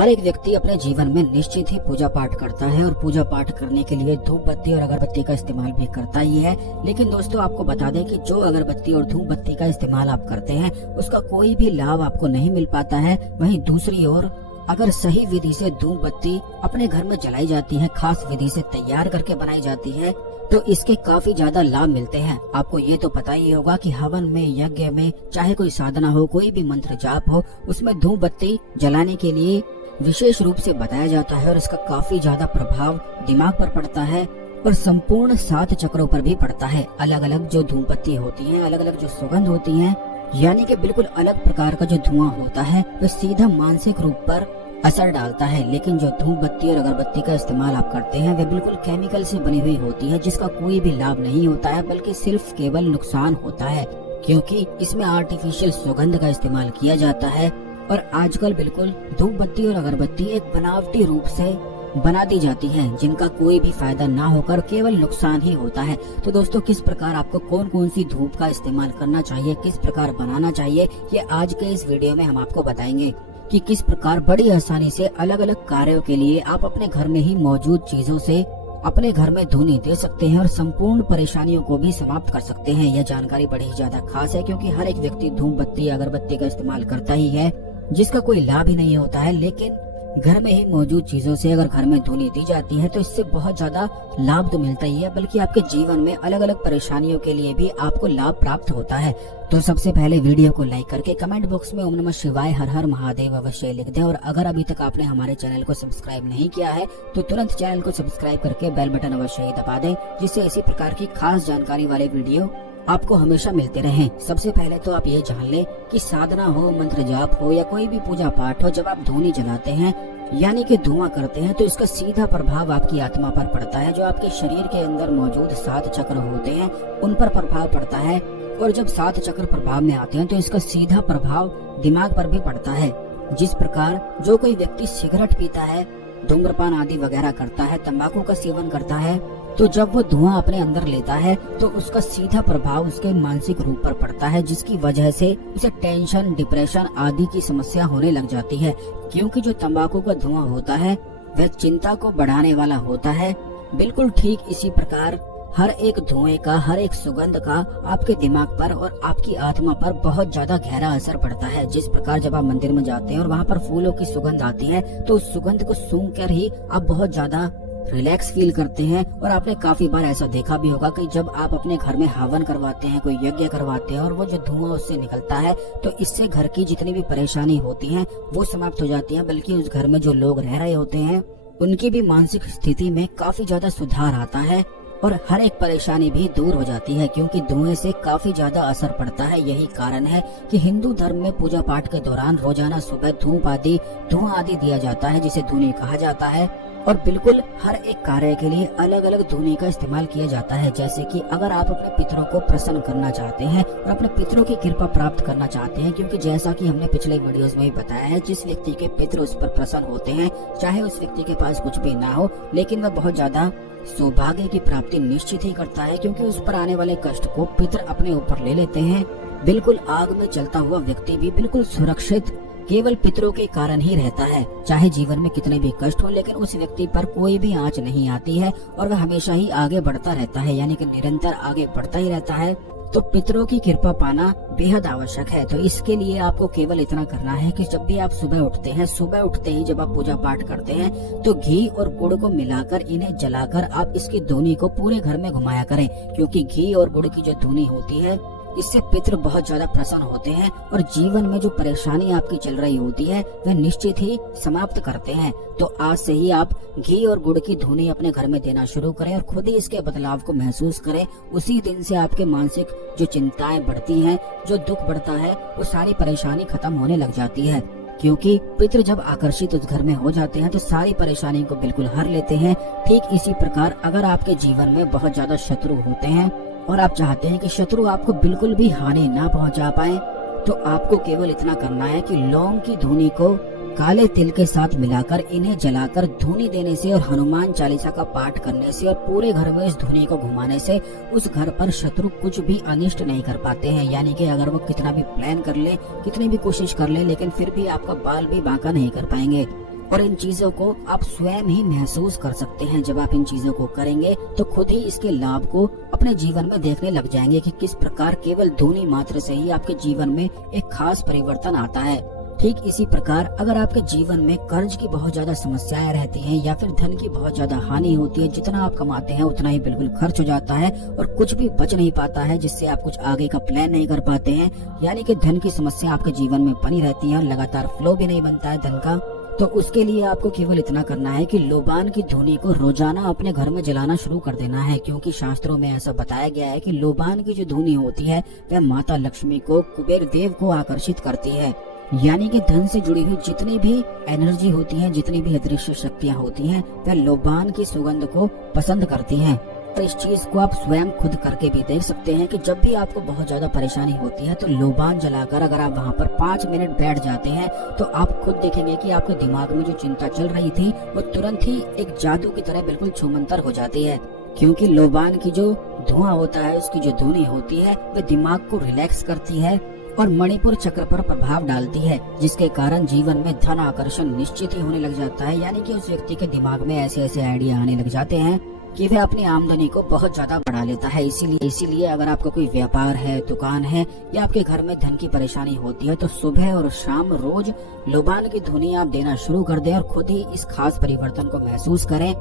हर एक व्यक्ति अपने जीवन में निश्चित ही पूजा पाठ करता है और पूजा पाठ करने के लिए धूप बत्ती और अगरबत्ती का इस्तेमाल भी करता ही है। लेकिन दोस्तों आपको बता दें कि जो अगरबत्ती और धूप बत्ती का इस्तेमाल आप करते हैं उसका कोई भी लाभ आपको नहीं मिल पाता है। वहीं दूसरी ओर अगर सही विधि से धूप बत्ती अपने घर में जलाई जाती है, खास विधि से तैयार करके बनाई जाती है, तो इसके काफी ज्यादा लाभ मिलते हैं। आपको ये तो पता ही होगा कि हवन में, यज्ञ में, चाहे कोई साधना हो, कोई भी मंत्र जाप हो, उसमें धूप बत्ती जलाने के लिए विशेष रूप से बताया जाता है और इसका काफी ज्यादा प्रभाव दिमाग पर पड़ता है और संपूर्ण 7 चक्रों पर भी पड़ता है। अलग अलग जो धूप बत्ती होती हैं, अलग अलग जो सुगंध होती हैं, यानी कि बिल्कुल अलग प्रकार का जो धुआं होता है वह सीधा मानसिक रूप पर असर डालता है। लेकिन जो धूप बत्ती और अगरबत्ती का इस्तेमाल आप करते हैं वे बिल्कुल केमिकल से बनी हुई होती है, जिसका कोई भी लाभ नहीं होता है, बल्कि सिर्फ केवल नुकसान होता है, क्योंकि इसमें आर्टिफिशियल सुगंध का इस्तेमाल किया जाता है। और आजकल बिल्कुल धूप बत्ती और अगरबत्ती एक बनावटी रूप से बना दी जाती हैं, जिनका कोई भी फायदा ना होकर केवल नुकसान ही होता है। तो दोस्तों किस प्रकार आपको कौन कौन सी धूप का इस्तेमाल करना चाहिए, किस प्रकार बनाना चाहिए, ये आज के इस वीडियो में हम आपको बताएंगे कि किस प्रकार बड़ी आसानी से अलग अलग कार्यों के लिए आप अपने घर में ही मौजूद चीजों से अपने घर में धुनी दे सकते हैं और संपूर्ण परेशानियों को भी समाप्त कर सकते हैं। यह जानकारी बड़ी ही ज्यादा खास है, क्योंकि हर एक व्यक्ति धूप बत्ती अगरबत्ती का इस्तेमाल करता ही है, जिसका कोई लाभ ही नहीं होता है। लेकिन घर में ही मौजूद चीजों से अगर घर में धुनी दी जाती है तो इससे बहुत ज्यादा लाभ तो मिलता ही है, बल्कि आपके जीवन में अलग अलग परेशानियों के लिए भी आपको लाभ प्राप्त होता है। तो सबसे पहले वीडियो को लाइक करके कमेंट बॉक्स में ओम नमः शिवाय, हर हर महादेव अवश्य लिख दें। और अगर अभी तक आपने हमारे चैनल को सब्सक्राइब नहीं किया है तो तुरंत चैनल को सब्सक्राइब करके बेल बटन अवश्य ही दबा दें, जिससे इसी प्रकार की खास जानकारी वाले वीडियो आपको हमेशा मिलते रहें। सबसे पहले तो आप ये जान लें कि साधना हो, मंत्र जाप हो या कोई भी पूजा पाठ हो, जब आप धूनी जलाते हैं यानी कि धुआं करते हैं तो इसका सीधा प्रभाव आपकी आत्मा पर पड़ता है। जो आपके शरीर के अंदर मौजूद 7 चक्र होते हैं उन पर प्रभाव पड़ता है, और जब 7 चक्र प्रभाव में आते हैं तो इसका सीधा प्रभाव दिमाग पर भी पड़ता है। जिस प्रकार जो कोई व्यक्ति सिगरेट पीता है, धूम्रपान आदि वगैरह करता है, तंबाकू का सेवन करता है, तो जब वो धुआं अपने अंदर लेता है तो उसका सीधा प्रभाव उसके मानसिक रूप पर पड़ता है, जिसकी वजह से उसे टेंशन, डिप्रेशन आदि की समस्या होने लग जाती है। क्योंकि जो तंबाकू का धुआं होता है वह चिंता को बढ़ाने वाला होता है। बिल्कुल ठीक इसी प्रकार हर एक धुएं का, हर एक सुगंध का आपके दिमाग पर और आपकी आत्मा पर बहुत ज्यादा गहरा असर पड़ता है। जिस प्रकार जब आप मंदिर में जाते हैं और वहाँ पर फूलों की सुगंध आती है तो उस सुगंध को सूंघ कर ही आप बहुत ज्यादा रिलैक्स फील करते हैं। और आपने काफी बार ऐसा देखा भी होगा कि जब आप अपने घर में हवन करवाते हैं, कोई यज्ञ करवाते हैं और वो जो धुआं उससे निकलता है तो इससे घर की जितनी भी परेशानी होती है वो समाप्त हो जाती है, बल्कि उस घर में जो लोग रह रहे होते हैं उनकी भी मानसिक स्थिति में काफी ज्यादा सुधार आता है और हर एक परेशानी भी दूर हो जाती है, क्योंकि धुएं से काफी ज्यादा असर पड़ता है। यही कारण है कि हिंदू धर्म में पूजा पाठ के दौरान रोजाना सुबह धुआं आदि दिया जाता है, जिसे धुनी कहा जाता है। और बिल्कुल हर एक कार्य के लिए अलग अलग धुनी का इस्तेमाल किया जाता है। जैसे कि अगर आप अपने पितरों को प्रसन्न करना चाहते हैं और अपने पितरों की कृपा प्राप्त करना चाहते हैं, क्योंकि जैसा कि हमने पिछले वीडियोस में भी बताया है, जिस व्यक्ति के पितर उस पर प्रसन्न होते हैं, चाहे उस व्यक्ति के पास कुछ भी ना हो, लेकिन वह बहुत ज्यादा सौभाग्य की प्राप्ति निश्चित ही करता है, क्योंकि उस पर आने वाले कष्ट को पितर अपने ऊपर ले लेते हैं। बिल्कुल आग में चलता हुआ व्यक्ति भी बिल्कुल सुरक्षित केवल पितरों के कारण ही रहता है। चाहे जीवन में कितने भी कष्ट हो, लेकिन उस व्यक्ति पर कोई भी आंच नहीं आती है और वह हमेशा ही आगे बढ़ता रहता है, यानी कि निरंतर आगे बढ़ता ही रहता है। तो पितरों की कृपा पाना बेहद आवश्यक है। तो इसके लिए आपको केवल इतना करना है कि जब भी आप सुबह उठते हैं, सुबह उठते ही जब आप पूजा पाठ करते हैं तो घी और गुड़ को मिलाकर इन्हें जलाकर आप इसकी धुनी को पूरे घर में घुमाया करें, क्योंकि घी और गुड़ की जो धुनी होती है इससे पितृ बहुत ज्यादा प्रसन्न होते हैं और जीवन में जो परेशानी आपकी चल रही होती है वह निश्चित ही समाप्त करते हैं। तो आज से ही आप घी और गुड़ की धुनी अपने घर में देना शुरू करें और खुद ही इसके बदलाव को महसूस करें। उसी दिन से आपके मानसिक जो चिंताएं बढ़ती हैं, जो दुख बढ़ता है, वो सारी परेशानी खत्म होने लग जाती है। क्योंकि पितृ जब आकर्षित उस घर में हो जाते हैं तो सारी परेशानी को बिल्कुल हर लेते हैं। ठीक इसी प्रकार अगर आपके जीवन में बहुत ज्यादा शत्रु होते हैं और आप चाहते हैं कि शत्रु आपको बिल्कुल भी हानि ना पहुंचा पाए, तो आपको केवल इतना करना है कि लौंग की धुनी को काले तिल के साथ मिलाकर इन्हें जलाकर धुनी देने से और हनुमान चालीसा का पाठ करने से और पूरे घर में इस धुनी को घुमाने से उस घर पर शत्रु कुछ भी अनिष्ट नहीं कर पाते हैं। यानी कि अगर वो कितना भी प्लान कर ले, कितनी भी कोशिश कर ले, लेकिन फिर भी आपका बाल भी बांका नहीं कर पाएंगे। और इन चीजों को आप स्वयं ही महसूस कर सकते हैं। जब आप इन चीजों को करेंगे तो खुद ही इसके लाभ को अपने जीवन में देखने लग जाएंगे कि किस प्रकार केवल ध्वनि मात्र से ही आपके जीवन में एक खास परिवर्तन आता है। ठीक इसी प्रकार अगर आपके जीवन में कर्ज की बहुत ज्यादा समस्याएं रहती हैं या फिर धन की बहुत ज्यादा हानि होती है, जितना आप कमाते हैं उतना ही बिल्कुल खर्च हो जाता है और कुछ भी बच नहीं पाता है, जिससे आप कुछ आगे का प्लान नहीं कर पाते हैं, यानी कि धन की समस्या आपके जीवन में बनी रहती है और लगातार फ्लो भी नहीं बनता है धन का, तो उसके लिए आपको केवल इतना करना है कि लोबान की धुनी को रोजाना अपने घर में जलाना शुरू कर देना है। क्योंकि शास्त्रों में ऐसा बताया गया है कि लोबान की जो धुनी होती है वह माता लक्ष्मी को, कुबेर देव को आकर्षित करती है। यानी कि धन से जुड़ी हुई जितनी भी एनर्जी होती है, जितनी भी अदृश्य शक्तियाँ होती हैं, वह लोबान की सुगंध को पसंद करती हैं। तो इस चीज को आप स्वयं खुद करके भी देख सकते हैं कि जब भी आपको बहुत ज्यादा परेशानी होती है तो लोबान जलाकर अगर आप वहाँ पर 5 मिनट बैठ जाते हैं तो आप खुद देखेंगे कि आपके दिमाग में जो चिंता चल रही थी वो तुरंत ही एक जादू की तरह बिल्कुल छूमंतर हो जाती है। क्योंकि लोबान की जो धुआं होता है, उसकी जो धुनी होती है, वह दिमाग को रिलैक्स करती है और मणिपुर चक्र पर प्रभाव डालती है, जिसके कारण जीवन में धन आकर्षण निश्चित ही होने लग जाता है। यानी कि उस व्यक्ति के दिमाग में ऐसे ऐसे आइडिया आने लग जाते हैं कि वह अपनी आमदनी को बहुत ज्यादा बढ़ा लेता है। इसीलिए अगर आपका कोई व्यापार है, दुकान है या आपके घर में धन की परेशानी होती है तो सुबह और शाम रोज लोबान की धुनी आप देना शुरू कर दें और खुद ही इस खास परिवर्तन को महसूस करें।